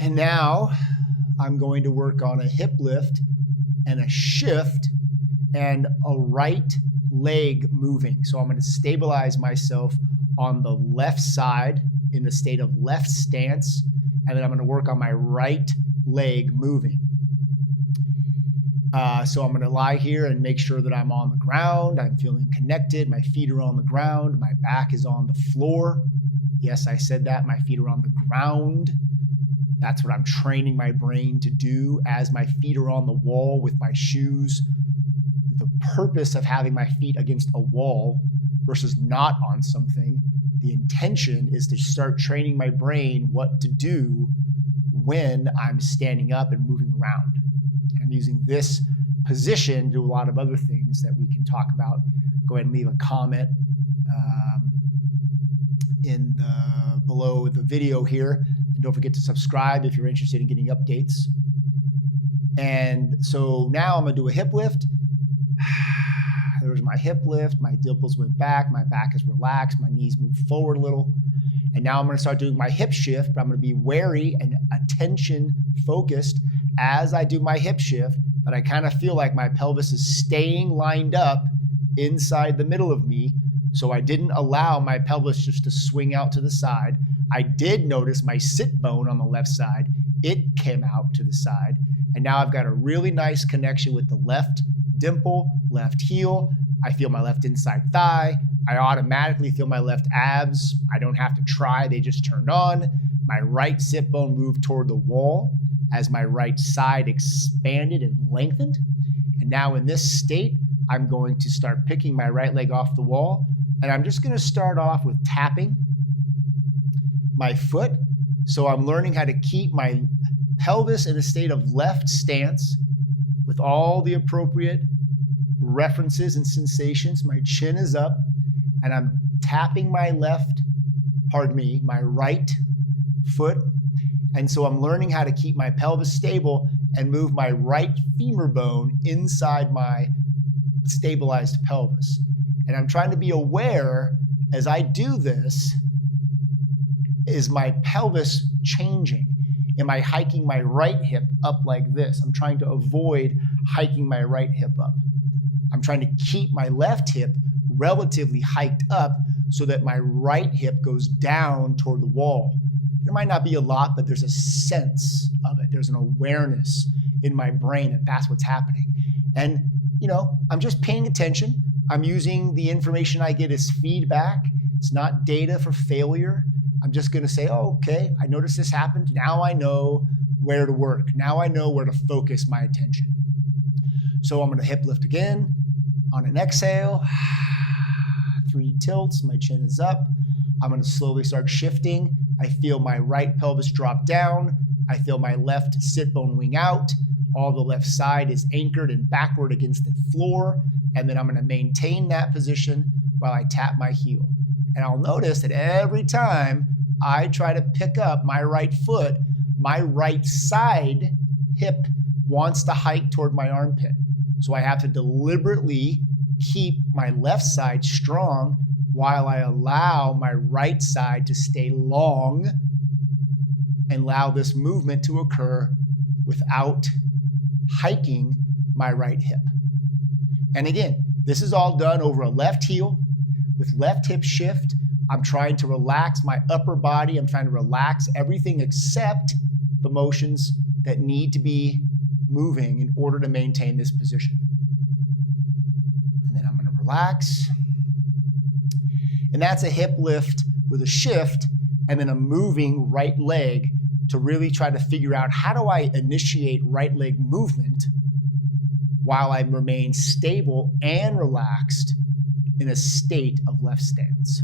And now I'm going to work on a hip lift and a shift and a right leg moving. So I'm going to stabilize myself on the left side in the state of left stance, and then I'm going to work on my right leg moving. So I'm going to lie here and make sure that I'm on the ground. I'm feeling connected. My feet are on the ground. My back is on the floor. Yes, I said that. My feet are on the ground. That's what I'm training my brain to do as my feet are on the wall with my shoes. The purpose of having my feet against a wall versus not on something, the intention is to start training my brain what to do when I'm standing up and moving around. And I'm using this position to do a lot of other things that we can talk about. Go ahead and leave a comment below the video here. And don't forget to subscribe if you're interested in getting updates. And so now I'm going to do a hip lift. There's my hip lift. My dimples went back. My back is relaxed. My knees move forward a little. And now I'm going to start doing my hip shift, but I'm going to be wary and attention focused as I do my hip shift, but I kind of feel like my pelvis is staying lined up inside the middle of me. So I didn't allow my pelvis just to swing out to the side. I did notice my sit bone on the left side. It came out to the side. And now I've got a really nice connection with the left dimple, left heel. I feel my left inside thigh. I automatically feel my left abs. I don't have to try, they just turned on. My right sit bone moved toward the wall as my right side expanded and lengthened. And now in this state, I'm going to start picking my right leg off the wall. And I'm just going to start off with tapping my foot. So I'm learning how to keep my pelvis in a state of left stance with all the appropriate references and sensations. My chin is up and I'm tapping my my right foot. And so I'm learning how to keep my pelvis stable and move my right femur bone inside my stabilized pelvis. And I'm trying to be aware as I do this, is my pelvis changing? Am I hiking my right hip up like this? I'm trying to avoid hiking my right hip up. I'm trying to keep my left hip relatively hiked up so that my right hip goes down toward the wall. There might not be a lot, but there's a sense of it. There's an awareness in my brain that that's what's happening. And, I'm just paying attention. I'm using the information I get as feedback. It's not data for failure. I'm just going to say, oh, okay, I noticed this happened. Now I know where to work. Now I know where to focus my attention. So I'm going to hip lift again on an exhale. 3 tilts, my chin is up. I'm going to slowly start shifting. I feel my right pelvis drop down. I feel my left sit bone wing out. All the left side is anchored and backward against the floor. And then I'm going to maintain that position while I tap my heel. And I'll notice that every time I try to pick up my right foot, my right side hip wants to hike toward my armpit. So I have to deliberately keep my left side strong while I allow my right side to stay long and allow this movement to occur without hiking my right hip. And again, this is all done over a left heel with left hip shift. I'm trying to relax my upper body. I'm trying to relax everything except the motions that need to be moving in order to maintain this position. And then I'm going to relax. And that's a hip lift with a shift and then a moving right leg to really try to figure out how do I initiate right leg movement while I remain stable and relaxed in a state of left stance.